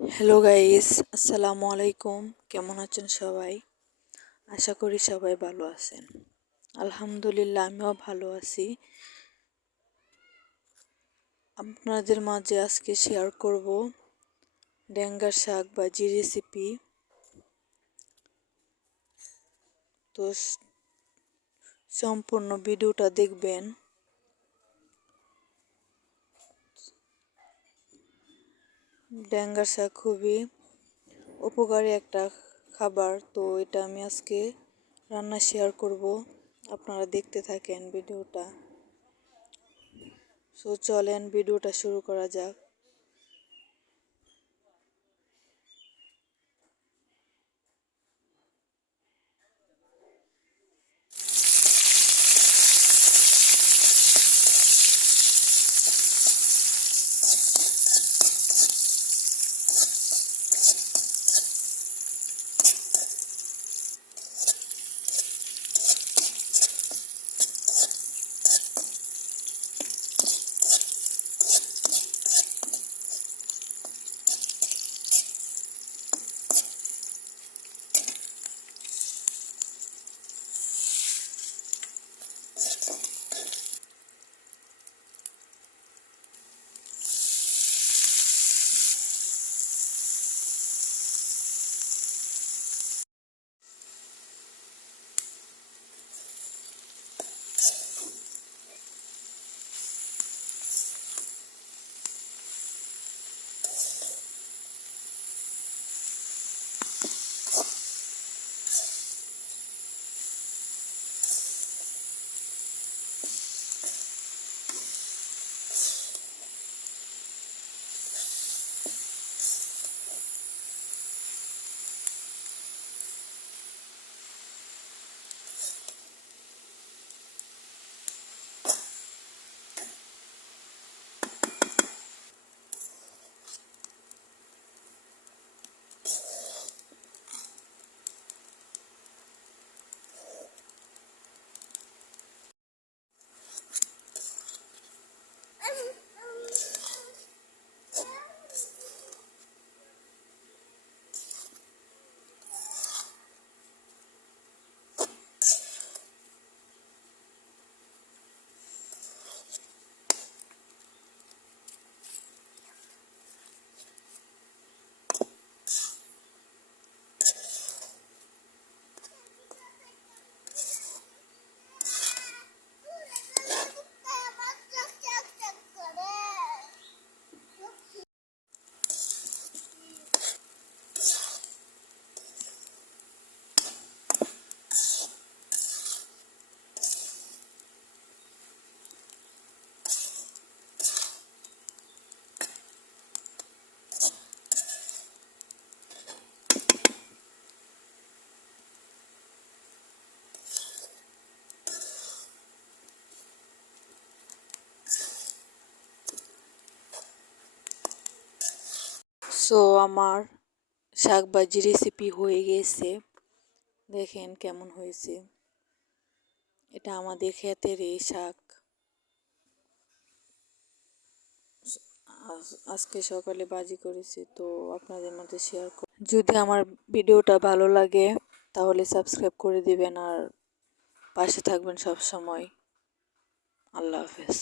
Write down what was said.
Hello guys আসসালামু আলাইকুম কেমন আছেন সবাই? আশা করি সবাই ভালো আছেন। আলহামদুলিল্লাহ, আমিও ভালো আছি। আপনাদের মাঝে আজকে শেয়ার করব ড্যাঙ্গার শাক ভাজি রেসিপি তো সম্পূর্ণ ভিডিওটা দেখবেন। ড্যাঙ্গার শাক খুবই উপকারী একটা খাবার। তো এটা আমি আজকে রান্না শেয়ার করব। আপনারা দেখতে থাকেন ভিডিওটা। সো চলেন ভিডিওটা শুরু করা যাক। সো আমার শাক ভাজি রেসিপি হয়ে গেছে। দেখেন কেমন হয়েছে। এটা আমাদের ক্ষেতের এই শাক। আজকে সকালে বাজি করেছি, তো আপনাদের মধ্যে শেয়ার যদি আমার ভিডিওটা ভালো লাগে, তাহলে সাবস্ক্রাইব করে দিবেন আর পাশে থাকবেন সব সময় আল্লাহ হাফেজ।